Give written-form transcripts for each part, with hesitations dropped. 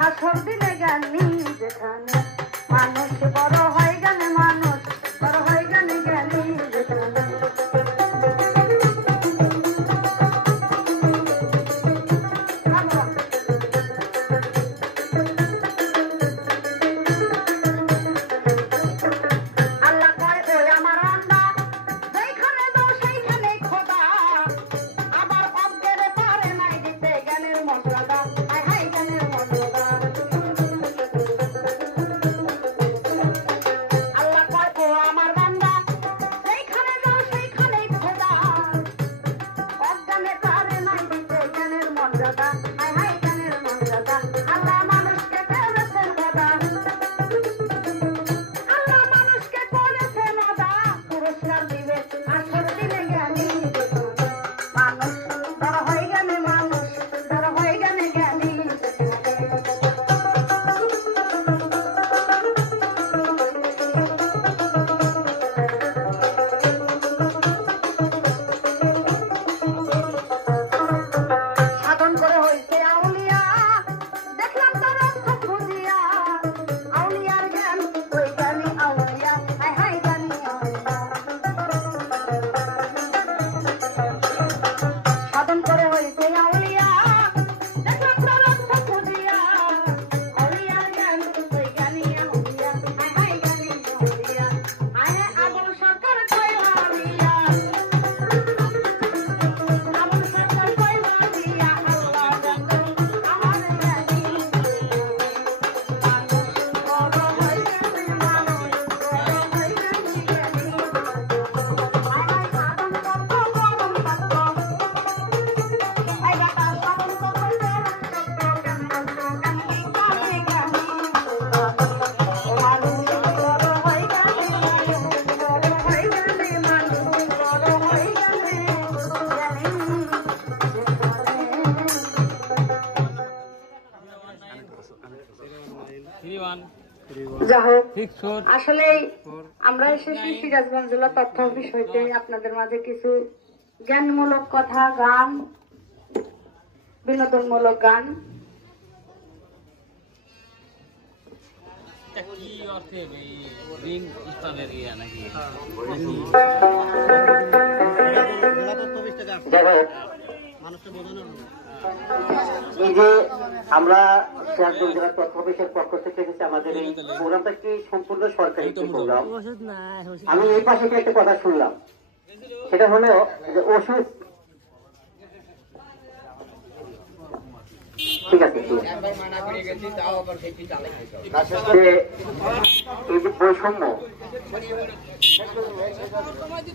হাসর দিলে জ্ঞানী যেখানে মানুষ বড় হয় জ্ঞানে মানুষ বড় হয় জ্ঞানী জ্ঞানী যেখানে আসলে আমরা এসেছি সিরাজগঞ্জ জেলা তথ্য অফিস হইতে আপনাদের মাঝে কিছু জ্ঞানমূলক কথা, গান, বিনোদনমূলক গান। এই যে আমরা সিরাজগঞ্জ জেলা তথ্য অফিসের পক্ষ থেকে এসেছি, আমাদের এই প্রোগ্রামটা কি সম্পূর্ণ সরকারি প্রোগ্রাম। আমি এই পাশে একটা কথা শুনলাম, সেটা হলো যে ওষুধ, ঠিক আছে, এই যে বৈষম্য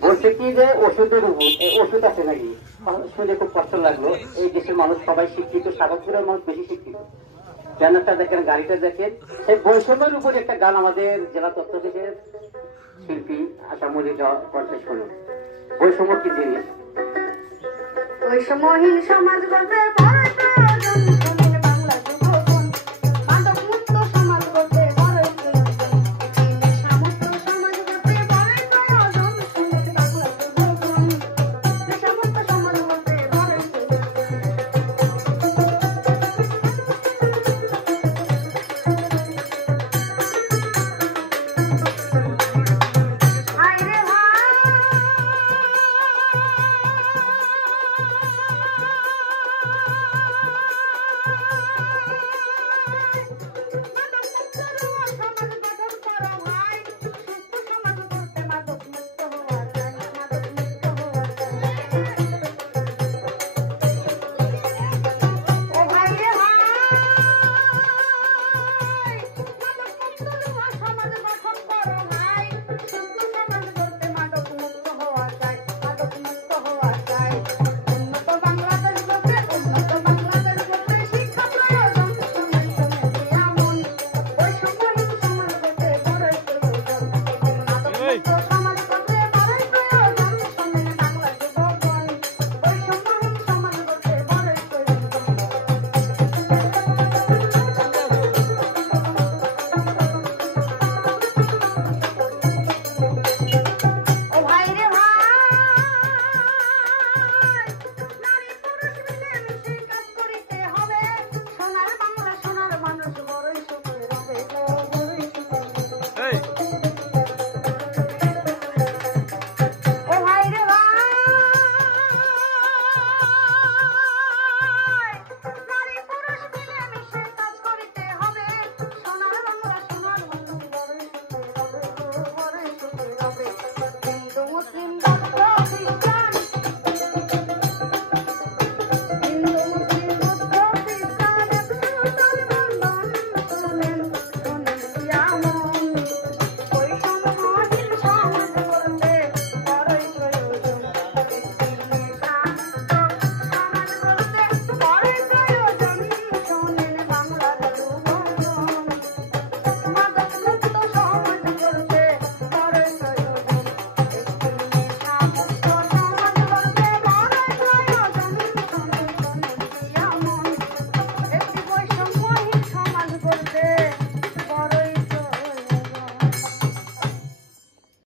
বলছে কি যে ওষুধের উপর ওষুধ আছে নাকি, শুনে খুব কষ্ট লাগলো। এই দেশের মানুষ সবাই শিক্ষিত, সাগরপুরের মানুষ বেশি শিক্ষিত। ব্যানারটা দেখেন, গাড়িটা দেখেন, সেই বৈষম্যের উপর একটা গান আমাদের জেলা তথ্য অফিসের শিল্পী আশামুলি কণ্ঠে শুনুন। বৈষম্য কি জিনিস? বৈষম্যহীন সমাজ গড়তে